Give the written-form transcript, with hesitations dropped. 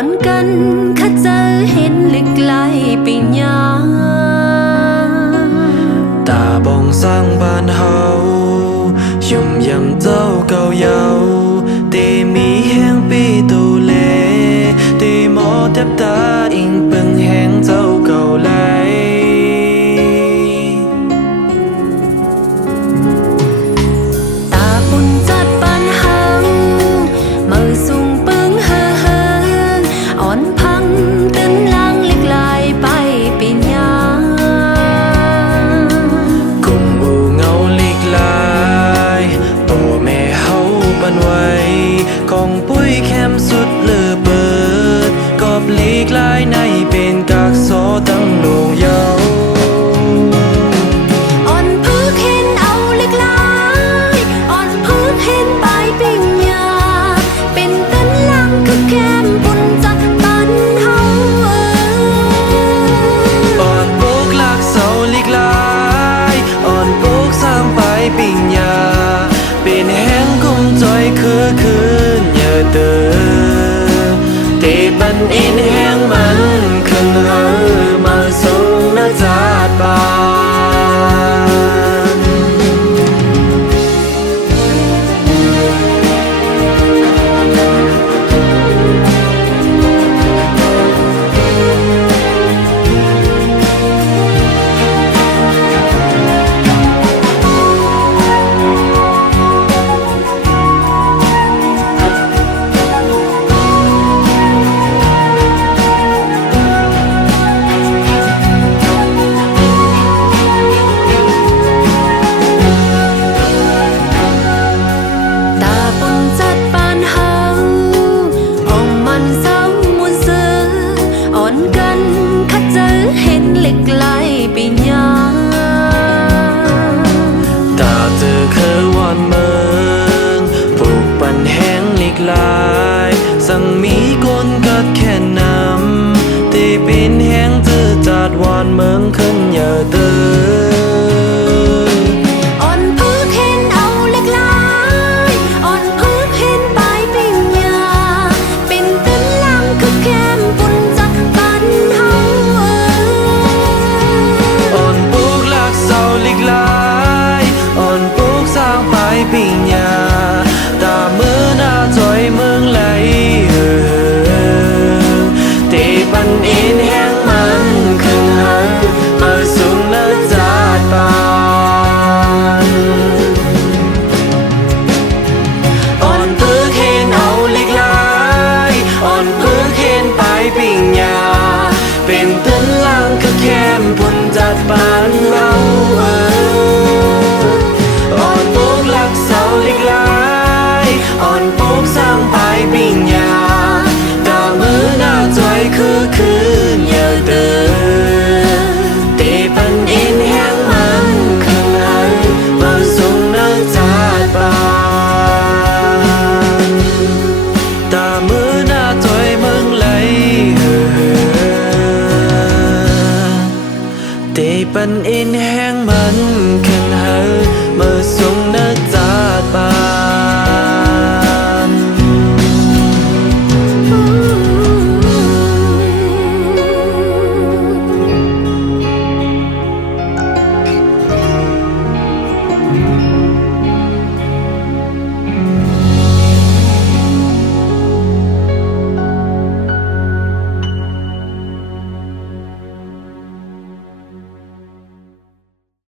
อนกันข้าเจอเห็นลึกไกลปีญาตาบองสร้างบ้านเฮายุ่มยำเจ้าเก่าเยาตีมีแห้งปีตูเลตีหมอเต็บตาอิงปึงแห้งเจ้าเก่าไหลตาปุ่นจัดบ้านเฮามือสูงปึงเฮอเฮินอ่อนพังตึนลังลึกลายไปปีญากุมอูเงาลิกลายโตแม่เฮาปันไว้กองปุ้ยแคมสุดเลือเปิดกอบลีกลายในเป็นกากโซตั้งโลงเยาอ่อนพึกเห็นเอาลึกลายอ่อนพึกเห็นไปปีญาเป็นตึนลังคือแคมปุ่นจัดบ้านเฮาอ่อนปุกลักเสาลิกลายอ่อนปุกสร้างไปปิญญาเป็นแห้งกุมจอยคือคืนเยอะเตอเตปันอินแห้งมันขึ้นเฮอมาสูงนาจาดบานตาปุ่นจัดบ้านเฮาอ่องมันเศร้ามวนซื้ออ่อนกันข้าเจอเห็นเหล็กไหลปีญาตาเจอเคยวันเมืองปลูกปันแห้งลิกลายสั่งมีก้นกัดแค่น้ำตีเป็นแห้งเจอจัดวันเมืองขึ้นเยอะเตออ่อนพึกเห็นเอาเหล็กไหลอ่อนพึกเห็นไปปีญาเป็นตึนลังคือแคมปุ่นจัดบ้านเฮาอ่อนปลูกลักเสาลิกลายอ่อนปลูกสร้างไปปิญญาตามือหน้าจอยเมืองไหลเตปันอินแห้งมันขึ้นหันมาสูงนาจาดบานอ่อนปึกเห็นเอาเล็กลายอ่อนปึกเห็นไปปิญญาเป็นต้นล่างคือแคมพุ่นจัดบานเราอ่อนปลูกลักเสาเล็กลายอ่อนปลูกสร้างไปปิญญาตามือหน้าจอยคือคืนเยอะเตอเตปันอินแห้งมันขึ้นหันมาสูงนาจาดบานตามือหน้าจอยเมืองไหลเตปันอินแห้งมันขึ้นหัน